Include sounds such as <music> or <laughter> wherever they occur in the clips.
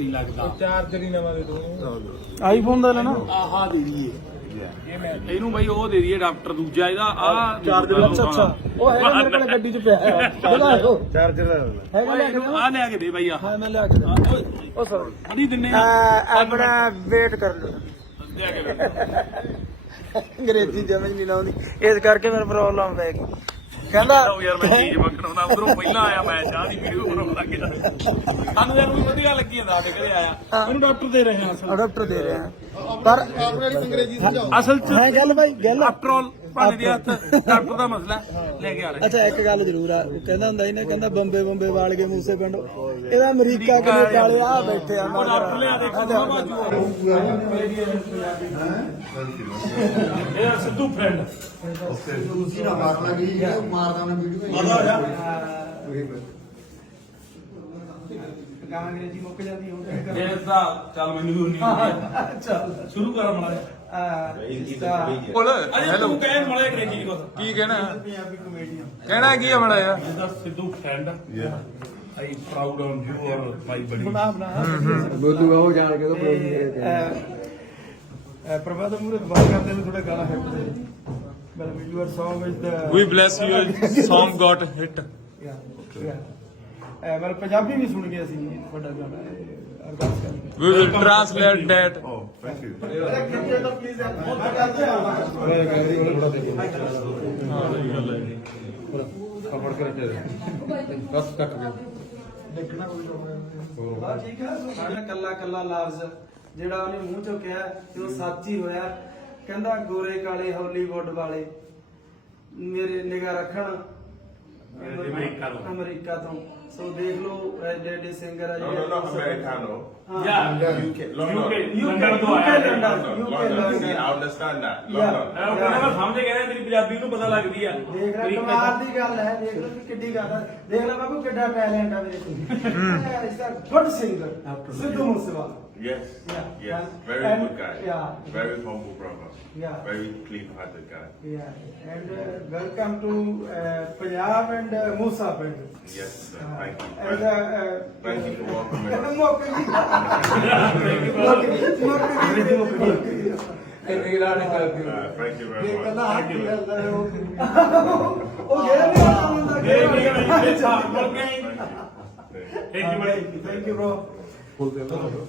ਨਹੀਂ ਲੱਗਦਾ ਚਾਰਜਰ ਹੀ ਨਵਾਂ ਦੇ ਦੋ ਆਈਫੋਨ ਦਾ ਲੈਣਾ ਆਹਾ ਦੇ ਦਈਏ ਇਹ ਇਹਨੂੰ ਬਈ ਉਹ ਦੇ ਦਈਏ ਡਾਕਟਰ ਦੂਜਾ ਇਹਦਾ ਆ ਚਾਰਜਰ ਅੱਛਾ ਅੱਛਾ ਉਹ ਹੈ ਮੇਰੇ ਕੋਲ ਗੱਡੀ 'ਚ ਪਿਆ ਹੈਗਾ ਚਾਰਜਰ ਹੈਗਾ ਲੈ ਆ ਲੈ ਕੇ ਦੇ ਬਈ ਆ ਹਾਂ ਮੈਂ ਲੈ ਕੇ ਦੇ ਉਹ ਸਰ ਅਡੀ ਦਿੰਨੇ ਆਪਣਾ ਵੇਟ ਕਰ ਲਓ ਅੰਗਰੇਜ਼ੀ ਜਮਝ ਨਹੀਂ ਲਾਉਂਦੀ ਇਸ ਕਰਕੇ ਮੇਰੇ ਪ੍ਰੋਬਲਮ ਪੈ ਗਈ ਕਹਿੰਦਾ ਯਾਰ ਮੈਂ ਚੀਜ਼ ਬਖਣਾਉਣਾ ਉਧਰੋਂ ਪਹਿਲਾਂ ਆਇਆ ਮੈਂ ਜਾਂ ਦੀ ਵੀਡੀਓ ਬਣਾਉਣ ਲੱਗ ਗਿਆ ਸਾਨੂੰ ਇਹਨੂੰ ਵੀ ਵਧੀਆ ਲੱਗੀ ਜਾਂਦਾ ਕਿ ਆਇਆ ਉਹਨੂੰ ਡਾਕਟਰ ਦੇ ਰਹੇ ਆ ਅਸਲ ਡਾਕਟਰ ਦੇ ਰਹੇ ਆ ਪਰ ਆਪਣੇ ਵਾਲੀ ਅੰਗਰੇਜ਼ੀ ਸਮਝਾਓ ਅਸਲ ਚ ਗੱਲ ਬਾਈ ਗੱਲ ਆਫਟਰ ਆਲ ਅੱਛਾ ਇੱਕ ਗੱਲ ਜ਼ਰੂਰ ਆ ਕਹਿੰਦਾ ਹੁੰਦਾ ਇਹਨੇ ਕਹਿੰਦਾ ਬੰਬੇ ਬੰਬੇ ਵਾਲ ਕੇ ਮੂਸੇ ਪਿੰਡ ਇਹਦਾ ਅਮਰੀਕਾ ਕੋਲ ਵਾਲੇ ਆ ਬੈਠੇ ਆ ਹੁਣ ਆਪ ਲਿਆ ਦੇਖੋ ਸਭਾ ਸਿੱਧੂ ਫ੍ਰੈਂਡ ਉਸੇ ਤੁਸੀਂ ਨਾ ਮਾਰਦਾ ਨਾ ਵੀਡੀਓ ਆ ਤੁਹੀਂ ਕਾਂ ਅੰਗਰੇਜ਼ੀ ਮੁੱਕ ਜਾਂਦੀ ਹੁੰਦੀ ਹੈ ਫਿਰ ਚੱਲ ਮੈਨੂੰ ਵੀ ਉਨੀ ਚੱਲ ਸ਼ੁਰੂ ਕਰ ਮਾਲਾ ਆ ਬਈ ਹੈਲੋ ਤੂੰ ਕਹਿਣ ਮਾਲਾ ਅੰਗਰੇਜ਼ੀ ਕੁਝ ਕੀ ਕਹਿਣਾ ਪੰਜਾਬੀ ਕਮੇਡੀਅਨ ਕਹਿਣਾ ਕੀ ਹੈ ਮਾਲਾ ਯਾਰ Sidhu fan I proud on you my ਬੜੀ ਬਣਾ ਬਣਾ ਬਦੂ ਉਹ ਜਾਣ ਕੇ ਤਾਂ ਪ੍ਰਾਊਡ ਹੈ ਪ੍ਰਭਾਤ ਮੂਰਤ ਬਾਤ ਕਰਦੇ ਨੇ ਥੋੜਾ ਗਾਣਾ ਹਿੱਟ ਦੇ ਬਲ your song is the we bless your song Gat hit ਯਾ ਯਾ ਐ ਮੈਂ ਪੰਜਾਬੀ ਵੀ ਸੁਣ ਗਿਆ ਸੀ ਵੱਡਾ ਗਾਣਾ ਅਰਦਾਸ ਵੀ ਟ੍ਰਾਂਸਲੇਟ ਥੈਂਕ ਯੂ ਅਰੇ ਕਿੰਨੇ ਦਾ ਪਲੀਜ਼ ਆ ਬਹੁਤ ਕਰਦੇ ਆ ਮੈਂ ਥੋੜਾ ਦੇ ਹਾਂ ਨਹੀਂ ਗੱਲ ਹੈ ਖਪੜ ਕੇ ਰੱਖਿਆ ਦੱਸ ਤੱਕ ਦੇ ਲਿਖਣਾ ਕੋਈ ਹੋਰ ਹਾਂ ਠੀਕ ਹੈ ਕੱਲਾ ਕੱਲਾ ਲਾਫਜ਼ ਜਿਹੜਾ ਉਹਨੇ ਮੂੰਹ ਚੁੱਕਿਆ ਤੇ ਉਹ ਸੱਚ ਹੀ ਹੋਇਆ ਕਹਿੰਦਾ ਗੋਰੇ ਕਾਲੇ ਹਾਲੀਵੁੱਡ ਵਾਲੇ ਮੇਰੇ ਨਿਗਾ ਰੱਖਣ ਅਮਰੀਕਾ ਤੋਂ ਅਮਰੀਕਾ ਤੋਂ ਸੋ ਦੇਖ ਲਓ ਐਡੇ ਐਡੇ ਸਿੰਗਰ ਆ ਜਿਹੜੇ ਨੋ ਨੋ ਅਮਰੀਕਾ ਨੋ ਯਾ ਯੂਕੇ ਲੰਡਨ ਯੂਕੇ ਤੋਂ ਆਇਆ ਯੂਕੇ ਲੰਡਨ ਸੀ ਅੰਡਰਸਟੈਂਡ ਦਾ ਲੰਡਨ ਉਹ ਕਹਿੰਦਾ ਸਮਝ ਗਿਆ ਤੇਰੀ ਪੰਜਾਬੀ ਨੂੰ ਪਤਾ ਲੱਗਦੀ ਆ ਦੇਖ ਰਿਹਾ ਕਮਾਲ ਦੀ ਗੱਲ ਹੈ ਦੇਖ ਲਓ ਕਿ ਕਿੱਡੀ ਗੱਲ ਹੈ ਦੇਖ ਲੈ ਬਾਬੂ ਕਿੱਡਾ ਟੈਲੈਂਟ ਆ ਮੇਰੇ ਕੋਲ ਇਸ ਦਾ good singer Sidhu Moosewala Yes. Yeah. Yes. yes. Very and good guy. Yeah. Very yeah. humble brother. Yeah. Very clean hearted guy. Yeah. And uh, welcome to uh, Punjab and uh, Musa Bandit. Yes, sir. Uh, thank you. And, uh, uh thank, oh, you thank, you. <laughs> thank, you thank you for welcoming thank you for welcoming <laughs> Thank you very much. Thank, thank, thank you. Thank you, bro. Thank you.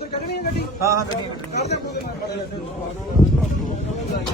ਉਧਰ ਕੱਢਣੀ ਹੈ ਗੱਡੀ ਹਾਂ ਹਾਂ ਕੱਢੀ ਕਰਦੇ ਆਪੋ ਦੇ ਨਾਲ